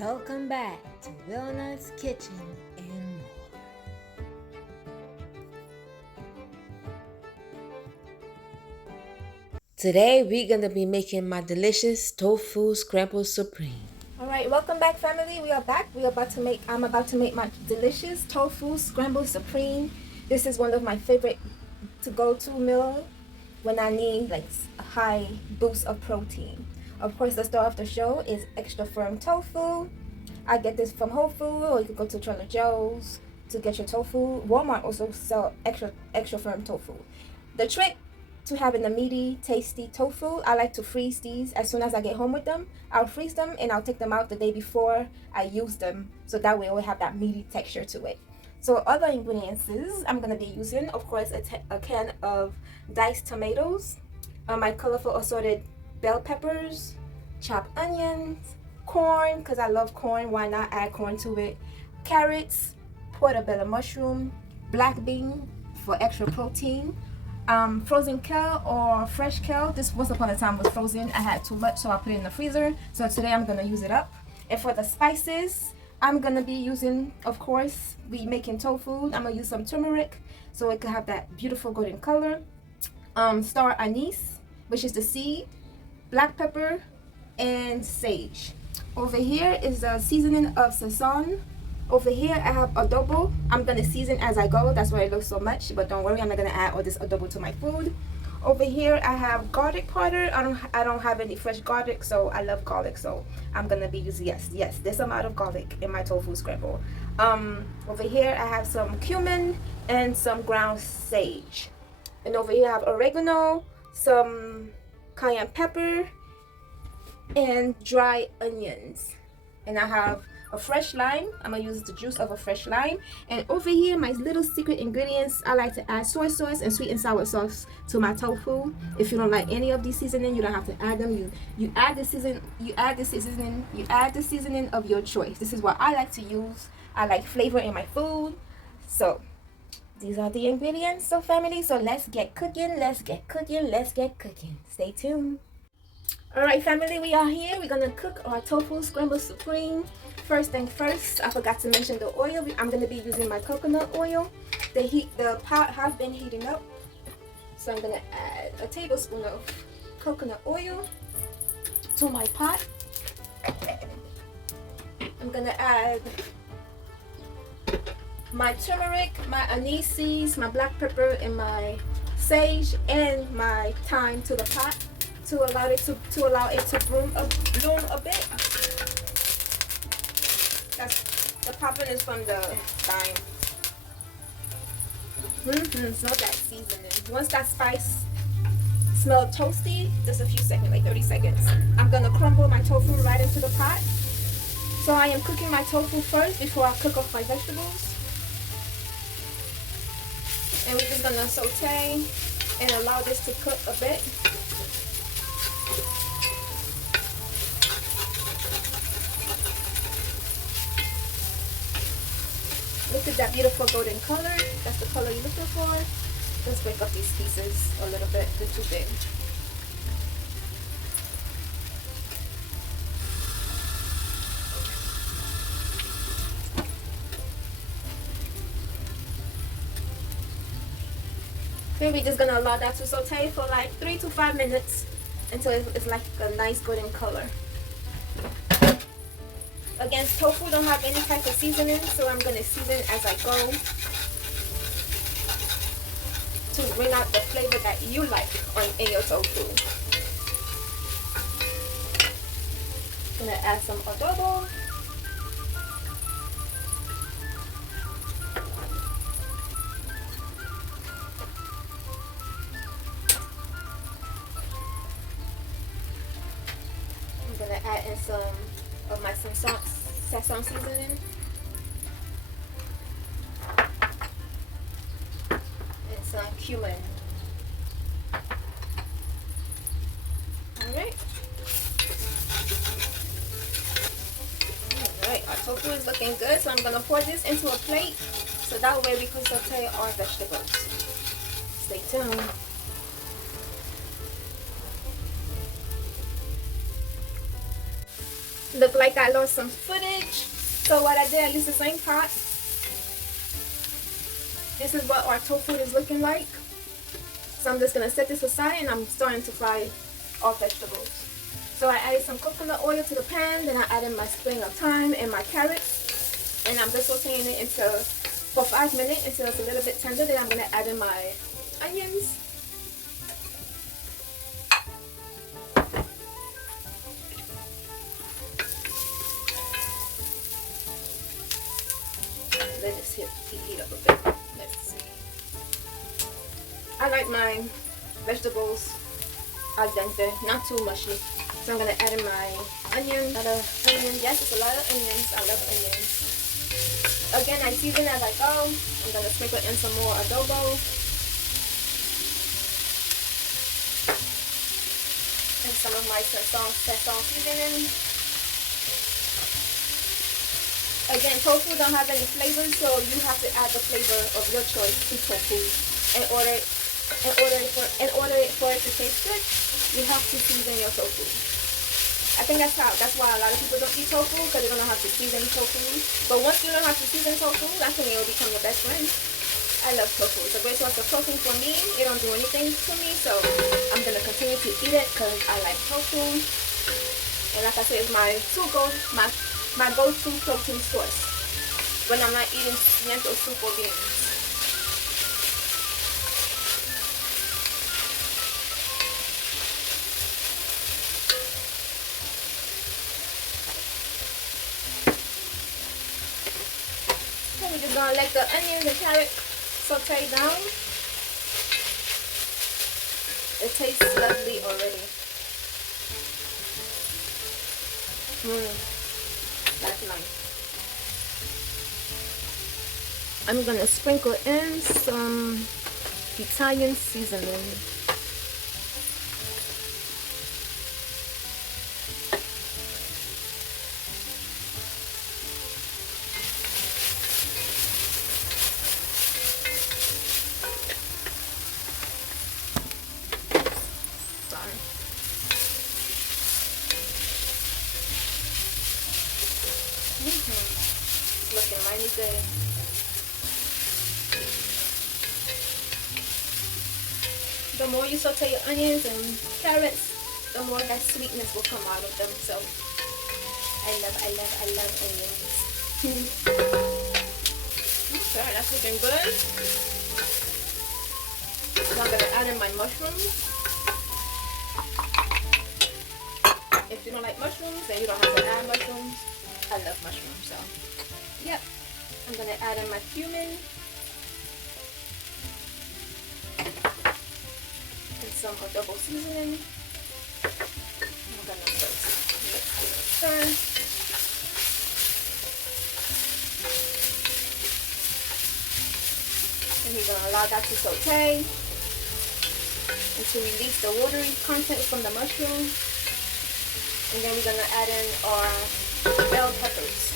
Welcome back to Wilna's Kitchen and more. Today we're gonna be making my delicious Tofu Scramble Supreme. Alright, welcome back family. We are back. I'm about to make my delicious Tofu Scramble Supreme. This is one of my favorite to go to meal when I need like a high boost of protein. Of course, the star of the show is extra firm tofu. I get this from Whole Foods, or you can go to Trader Joe's to get your tofu. Walmart also sell extra firm tofu. The trick to having a meaty, tasty tofu, I like to freeze these as soon as I get home with them. I'll freeze them and I'll take them out the day before I use them, so that way it will have that meaty texture to it. So other ingredients is I'm gonna be using, of course, a can of diced tomatoes, my colorful assorted bell peppers, chopped onions, corn, because I love corn, why not add corn to it, carrots, portobello mushroom, black bean for extra protein, frozen kale or fresh kale. This once upon a time was frozen. I had too much, so I put it in the freezer. So today I'm gonna use it up. And for the spices, I'm gonna be using, of course, we making tofu. I'm gonna use some turmeric so it can have that beautiful golden color. Star anise, which is the seed, black pepper, and sage. Over here is a seasoning of sazon. Over here I have adobo. I'm gonna season as I go, that's why it looks so much, but don't worry, I'm not gonna add all this adobo to my food. Over here I have garlic powder. I don't have any fresh garlic, so I love garlic, so I'm gonna be using yes this amount of garlic in my tofu scramble. Over here I have some cumin and some ground sage, and over here I have oregano, some cayenne pepper, and dry onions, and I have a fresh lime. I'm gonna use the juice of a fresh lime. And over here, my little secret ingredients, I like to add soy sauce and sweet and sour sauce to my tofu. If you don't like any of these seasoning, you don't have to add them. You add the seasoning of your choice. This is what I like to use. I like flavor in my food. So these are the ingredients. So family, so let's get cooking. Stay tuned. Alright family, we are here. We're gonna cook our Tofu Scramble Supreme. First thing first, I forgot to mention the oil. I'm gonna be using my coconut oil. The pot has been heating up, so I'm gonna add a tablespoon of coconut oil to my pot. I'm gonna add my turmeric, my anise, my black pepper, and my sage, and my thyme to the pot to allow it to bloom a bit. That's the popping is from the thyme. Smell that seasoning. Once that spice smell toasty, just a few seconds, like 30 seconds, I'm gonna crumble my tofu right into the pot. So I am cooking my tofu first before I cook up my vegetables. And we're just gonna saute and allow this to cook a bit. Look at that beautiful golden color. That's the color you're looking for. Let's break up these pieces a little bit. They're too big. Okay, we're just gonna allow that to saute for like 3 to 5 minutes until it's like a nice golden color. Again, tofu don't have any type of seasoning, so I'm gonna season as I go to bring out the flavor that you like in your tofu. I'm gonna add some adobo. I'm gonna add in some of my sazon seasoning and some cumin. Alright, our tofu is looking good, so I'm gonna pour this into a plate so that way we can saute our vegetables. Stay tuned. Look like I lost some footage. So what I did, I used the same pot. This is what our tofu is looking like. So I'm just gonna set this aside and I'm starting to fry our vegetables. So I added some coconut oil to the pan, then I added my spring of thyme and my carrots. And I'm just sauteing it for 5 minutes until it's a little bit tender. Then I'm gonna add in my onions. Let this heat up a bit. Let's see. I like my vegetables al dente, not too mushy. So I'm gonna add in my onion. Yes, it's a lot of onions. I love onions. Again, I season as I go. I'm gonna sprinkle in some more adobo. And some of my sesame seasoning. Again, tofu don't have any flavor, so you have to add the flavor of your choice to tofu. In order for it to taste good, you have to season your tofu. I think that's why a lot of people don't eat tofu, because they don't know how to season tofu. But once you learn how to season tofu, that's when it will become your best friend. I love tofu. It's a great source of protein for me. It don't do anything to me, so I'm gonna continue to eat it because I like tofu. And like I said, it's my go-to protein source when I'm not eating lentil soup or beans. So we're just gonna let the onions and carrot saute down. It tastes lovely already. That's nice. I'm gonna sprinkle in some Italian seasoning. Looking mighty good. The more you saute your onions and carrots, the more that sweetness will come out of them. So I love onions. Okay, that's looking good. So I'm gonna add in my mushrooms. If you don't like mushrooms, then you don't have to add mushrooms. I love mushrooms, so yep. I'm gonna add in my cumin and some adobo seasoning. I'm gonna stir. And we're gonna allow that to saute and to release the watery content from the mushroom. And then we're gonna add in our bell peppers.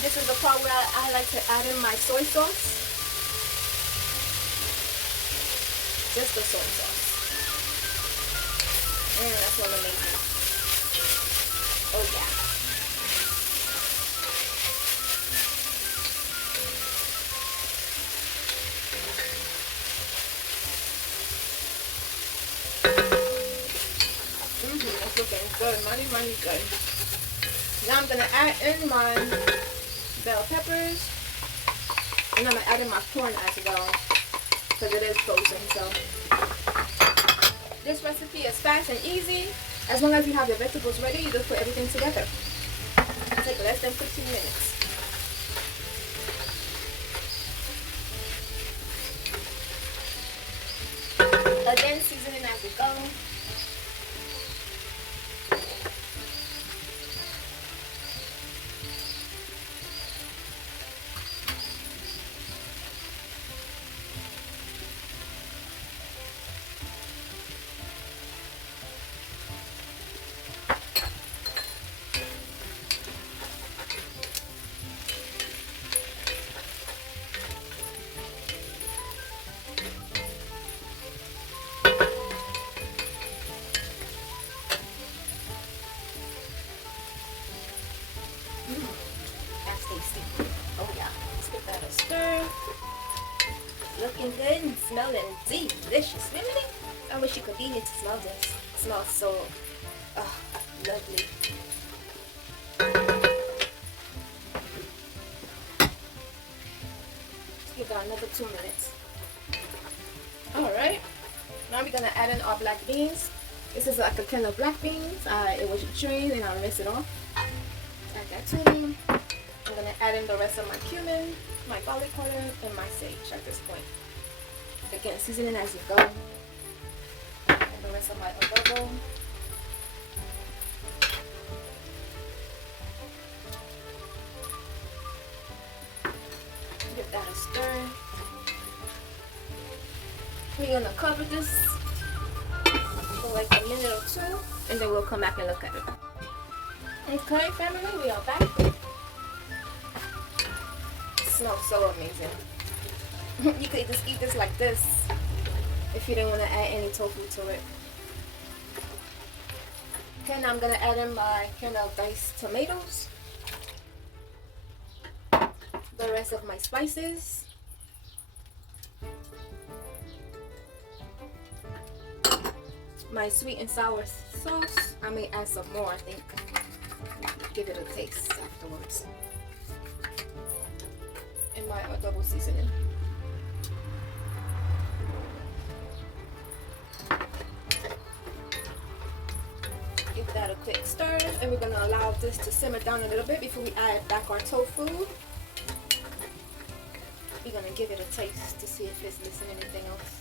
This is the part where I like to add in my soy sauce. Just the soy sauce. And that smells amazing. Oh yeah. That's looking good, mighty good. Now I'm gonna add in my bell peppers, and I'm gonna add in my corn as well, because it is frozen. So this recipe is fast and easy. As long as you have your vegetables ready, you just put everything together. It'll take less than 15 minutes. Again, seasoning as we go. smelling delicious. Really? I wish you could be here to smell this. It smells so lovely. Let's give that another 2 minutes. Alright. Now we're gonna add in our black beans. This is like a can of black beans. It was drained and I'll rinse it off. Add that to me. I'm gonna add in the rest of my cumin, my garlic powder, and my sage at this point. Again, seasoning as you go. And the rest of my adobo. Give that a stir. We're gonna cover this for like a minute or two, and then we'll come back and look at it. Okay, family, we are back. It smells so amazing. You could just eat this like this if you didn't want to add any tofu to it. Okay, now I'm gonna add in my can of diced tomatoes, the rest of my spices, my sweet and sour sauce. I may add some more, I think. Give it a taste afterwards. And my adobo seasoning. Give that a quick stir, and we're gonna allow this to simmer down a little bit before we add back our tofu. We're gonna give it a taste to see if it's missing anything else.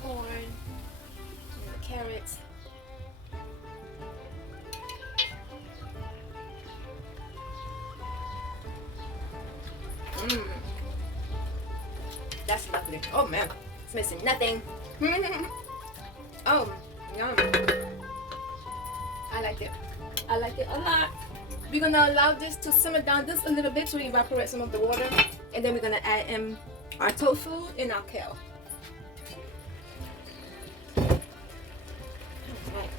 Corn and the carrots. That's lovely. Oh man, it's missing nothing. Oh, yum. I like it. I like it a lot. We're gonna allow this to simmer down just a little bit to evaporate some of the water, and then we're gonna add in our tofu and our kale. Alright,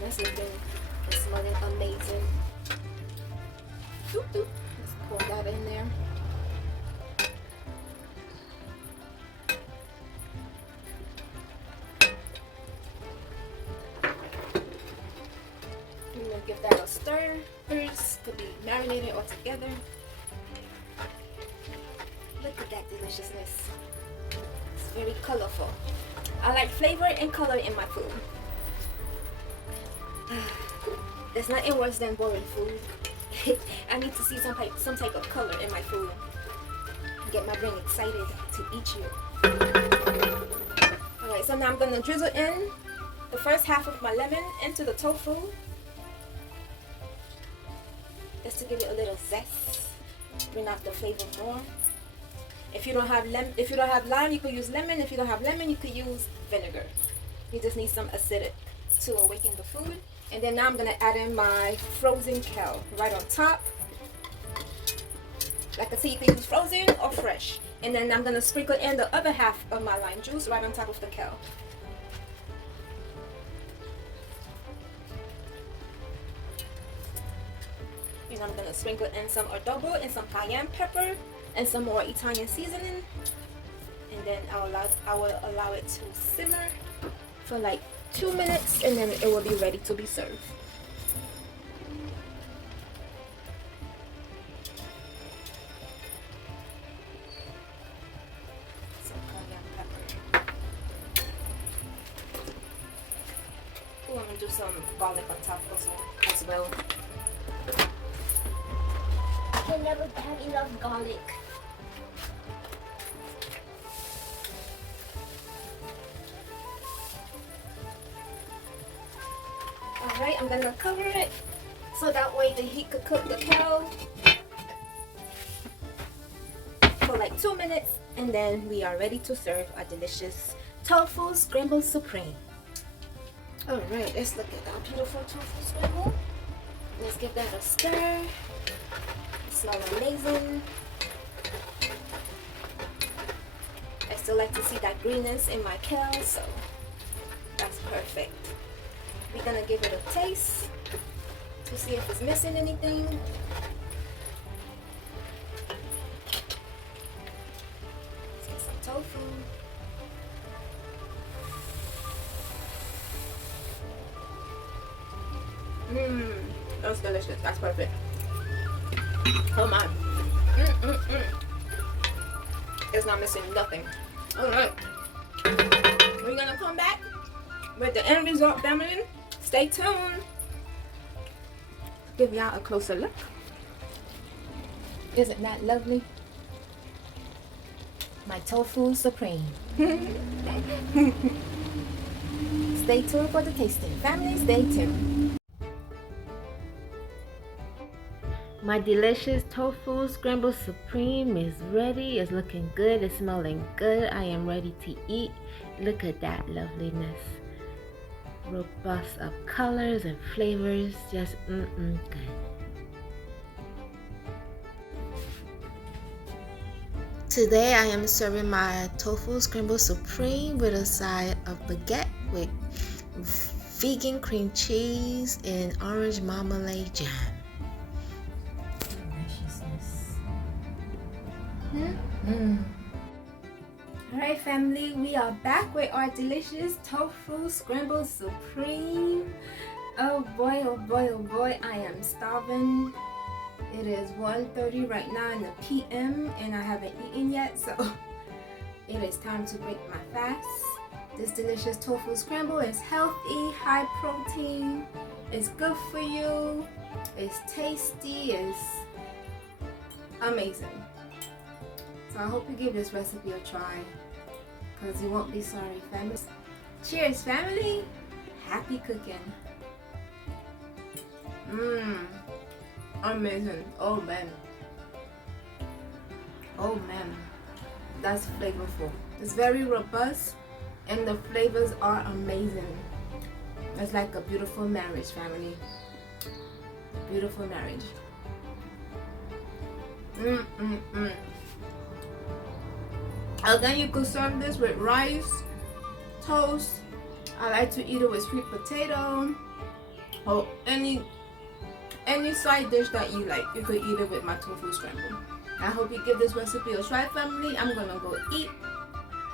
that's looking and smelling amazing. Let's pour that in there. I'm gonna give that a stir first to be marinated all together. Look at that deliciousness. It's very colorful. I like flavor and color in my food. There's nothing worse than boring food. I need to see some type of color in my food. Get my brain excited to eat you. Alright, so now I'm gonna drizzle in the first half of my lemon into the tofu, just to give it a little zest, bring out the flavor more. If you don't have lime, you could use lemon. If you don't have lemon, you could use vinegar. You just need some acidic to awaken the food. And then now I'm gonna add in my frozen kale right on top. Like I said, you can use frozen or fresh. And then I'm gonna sprinkle in the other half of my lime juice right on top of the kale. And I'm gonna sprinkle in some adobo and some cayenne pepper and some more Italian seasoning. And then I will allow it to simmer for like 2 minutes, and then it will be ready to be served. Some cayenne pepper. Oh, I'm gonna do some garlic on top as well. I can never have enough garlic. Alright, I'm gonna cover it so that way the heat could cook the kale for like 2 minutes, and then we are ready to serve our delicious Tofu Scramble Supreme. Alright, let's look at our beautiful tofu scramble. Let's give that a stir. It smells amazing. I still like to see that greenness in my kale, so that's perfect. We're gonna give it a taste to see if it's missing anything. tofu. That's delicious. That's perfect. Oh my. It's not missing nothing. Alright. We're gonna come back with the end result, family. Stay tuned. Give y'all a closer look. Isn't that lovely? My tofu supreme. Stay tuned for the tasting. Family, stay tuned. My delicious tofu scramble supreme is ready. It's looking good. It's smelling good. I am ready to eat. Look at that loveliness. Robust of colors and flavors. Just good. Today I am serving my tofu scramble supreme with a side of baguette with vegan cream cheese and orange marmalade jam. Alright family, we are back with our delicious tofu scramble supreme. Oh boy, oh boy, oh boy, I am starving. It is 1:30 right now in the PM and I haven't eaten yet, so it is time to break my fast. This delicious tofu scramble is healthy, high protein, it's good for you, it's tasty, it's amazing. So I hope you give this recipe a try, because you won't be sorry, family. Cheers, family. Happy cooking. Amazing. Oh man. Oh man. That's flavorful. It's very robust and the flavors are amazing. It's like a beautiful marriage, family. Beautiful marriage. Again, you could serve this with rice, toast. I like to eat it with sweet potato or any side dish that you like. You could eat it with my tofu scramble. I hope you give this recipe a try, family. I'm gonna go eat.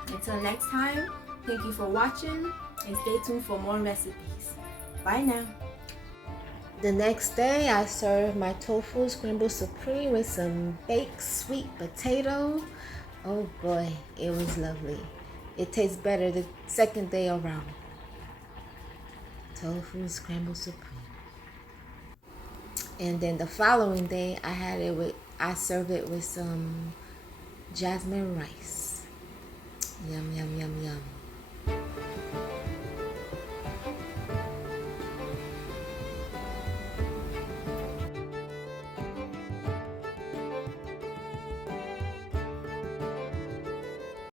Until next time, thank you for watching and stay tuned for more recipes. Bye now. The next day I served my tofu scramble supreme with some baked sweet potato. Oh boy, it was lovely. It tastes better the second day around. Tofu scramble supreme. And then the following day I served it with some Jasmine rice. Yum, yum, yum, yum.